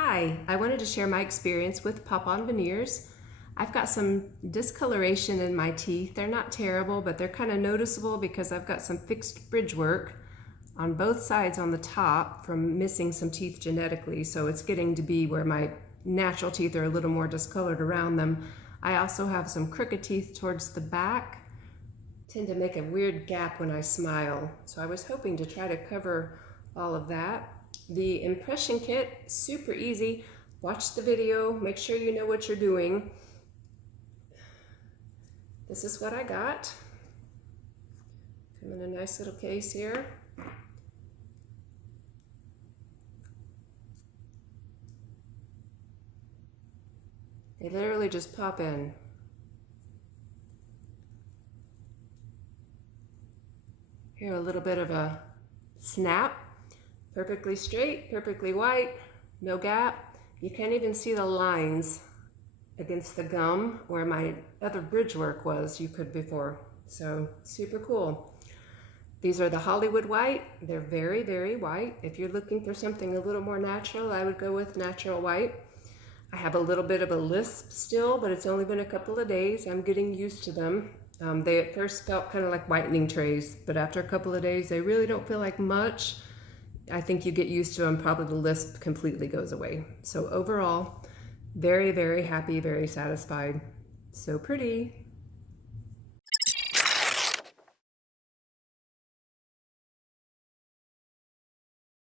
Hi, I wanted to share my experience with Pop On Veneers. I've got some discoloration in my teeth. They're not terrible, but they're kind of noticeable because I've got some fixed bridge work on both sides on the top from missing some teeth genetically, so it's getting to be where my natural teeth are a little more discolored around them. I also have some crooked teeth towards the back. Tend to make a weird gap when I smile, so I was hoping to try to cover all of that. The impression kit, super easy. Watch the video, make sure you know what you're doing. This is what I got. Come in a nice little case here. They literally just pop in. Here, a little bit of a snap. Perfectly straight, perfectly white, no gap. You can't even see the lines against the gum where my other bridge work was, you could before. So super cool. These are the Hollywood white. They're very, very white. If you're looking for something a little more natural, I would go with natural white. I have a little bit of a lisp still, but it's only been a couple of days. I'm getting used to them. They at first felt kind of like whitening trays, but after a couple of days, they really don't feel like much. I think you get used to them, probably the lisp completely goes away. So overall, very, very happy, very satisfied. So pretty.